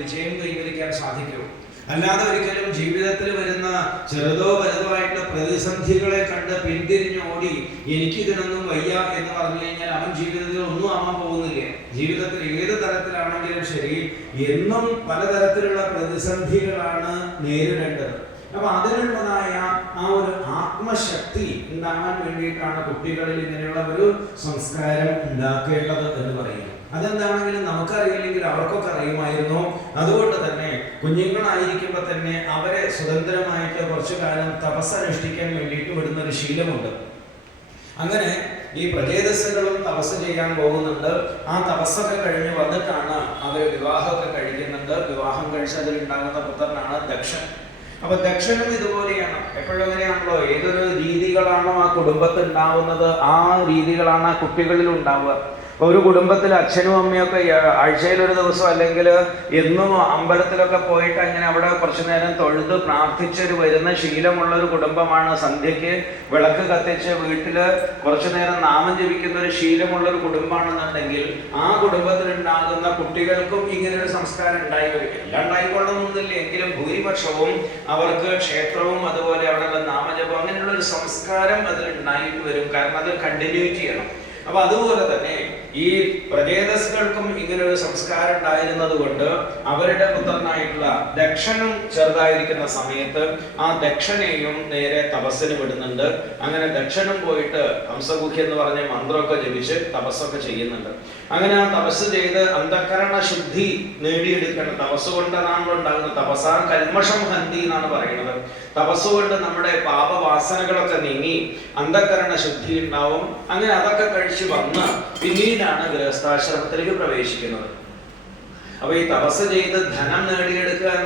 വിജയം കൈവരിക്കാൻ സാധിക്കൂ. അല്ലാതെ ഒരിക്കലും ജീവിതത്തിൽ വരുന്ന ചെറുതോ വലുതോ ആയിട്ടുള്ള പ്രതിസന്ധികളെ കണ്ട് പിന്തിരിഞ്ഞോടി എനിക്കിതിനൊന്നും വയ്യ എന്ന് പറഞ്ഞു കഴിഞ്ഞാൽ അവൻ ജീവിതത്തിൽ ഒന്നും ആവാൻ പോകുന്നില്ല. ജീവിതത്തിൽ ഏത് തരത്തിലാണെങ്കിലും ശരി, എന്നും പലതരത്തിലുള്ള പ്രതിസന്ധികളാണ് നേരിടേണ്ടത്. അപ്പൊ അതിനുള്ളതായ ആ ഒരു ആത്മശക്തി ഉണ്ടാകാൻ വേണ്ടിയിട്ടാണ് കുട്ടികളിൽ ഇങ്ങനെയുള്ള ഒരു സംസ്കാരം ഉണ്ടാക്കേണ്ടത് എന്ന് പറയുന്നത്. അതെന്താണെങ്കിലും നമുക്കറിയില്ലെങ്കിൽ അവർക്കൊക്കെ അറിയുമായിരുന്നു. അതുകൊണ്ട് തന്നെ കുഞ്ഞുങ്ങളായിരിക്കുമ്പോൾ തന്നെ അവരെ സ്വതന്ത്രമായിട്ട് കുറച്ചു കാലം തപസ്സനുഷ്ഠിക്കാൻ വേണ്ടിയിട്ട് വിടുന്ന ഒരു ശീലമുണ്ട്. അങ്ങനെ ഈ പ്രജേതസ്സുകളും തപസ് ചെയ്യാൻ പോകുന്നുണ്ട്. ആ തപസ്സൊക്കെ കഴിഞ്ഞ് വന്നിട്ടാണ് അവർ വിവാഹമൊക്കെ കഴിക്കുന്നുണ്ട്. വിവാഹം കഴിച്ചതിലുണ്ടാകുന്ന പുത്രനാണ് ദക്ഷൻ. അപ്പൊ ദക്ഷനും ഇതുപോലെയാണ്. എപ്പോഴും എങ്ങനെയാണല്ലോ, ഏതൊരു രീതികളാണോ ആ കുടുംബത്തിൽ ഉണ്ടാവുന്നത് ആ രീതികളാണ് ആ കുട്ടികളിൽ ഉണ്ടാവുക. ഒരു കുടുംബത്തിൽ അച്ഛനും അമ്മയൊക്കെ ആഴ്ചയിൽ ഒരു ദിവസം അല്ലെങ്കിൽ എന്നും അമ്പലത്തിലൊക്കെ പോയിട്ട് അങ്ങനെ അവിടെ കുറച്ചു നേരം തൊഴുത് പ്രാർത്ഥിച്ചൊരു വരുന്ന ശീലമുള്ള ഒരു കുടുംബമാണ്. സന്ധ്യയ്ക്ക് വിളക്ക് കത്തിച്ച് വീട്ടിൽ കുറച്ചു നേരം നാമം ജപിക്കുന്ന ഒരു ശീലമുള്ള ഒരു കുടുംബമാണെന്നുണ്ടെങ്കിൽ ആ കുടുംബത്തിൽ ഉണ്ടാകുന്ന കുട്ടികൾക്കും ഇങ്ങനെ ഒരു സംസ്കാരം ഉണ്ടായി വരും. എല്ലാം ഉണ്ടായിക്കൊള്ളണമെന്നില്ല, എങ്കിലും ഭൂരിപക്ഷവും അവർക്ക് ക്ഷേത്രവും അതുപോലെ അവിടെയുള്ള നാമജപം അങ്ങനെയുള്ള ഒരു സംസ്കാരം അതിൽ ഉണ്ടായിട്ട് വരും. കാരണം അത് കണ്ടിന്യൂറ്റി ചെയ്യണം. അപ്പൊ അതുപോലെ തന്നെ ഈ പ്രജേതസ്സുകൾക്കും ഇങ്ങനെ ഒരു സംസ്കാരം ഉണ്ടായിരുന്നത് കൊണ്ട് അവരുടെ പുത്രനായിട്ടുള്ള ദക്ഷനും ചെറുതായിരിക്കുന്ന സമയത്ത് ആ ദക്ഷനെയും നേരെ തപസ്സിന് വിടുന്നുണ്ട്. അങ്ങനെ ദക്ഷനും പോയിട്ട് ഹംസഗുഹ്യ എന്ന് പറഞ്ഞ മന്ത്രമൊക്കെ ജപിച്ച് തപസ്സൊക്കെ ചെയ്യുന്നുണ്ട്. അങ്ങനെ ആ തപസ് ചെയ്ത് അന്ധകരണ ശുദ്ധി നേടിയെടുക്കണം. തപസ് കൊണ്ടാണല്ലോ ഉണ്ടാകുന്ന തപസാ കൽമഷം ഹന്തി എന്നാണ് പറയുന്നത്. തപസ് കൊണ്ട് നമ്മുടെ പാപവാസനകളൊക്കെ നീങ്ങി അന്ധകരണ ശുദ്ധി ഉണ്ടാവും. അങ്ങനെ അതൊക്കെ കഴിച്ച് വന്ന് പിന്നീടാണ് ഗൃഹസ്ഥാശ്രമത്തിലേക്ക് പ്രവേശിക്കുന്നത്. അപ്പൊ ഈ തപസ് ചെയ്ത് ധനം നേടിയെടുക്കുക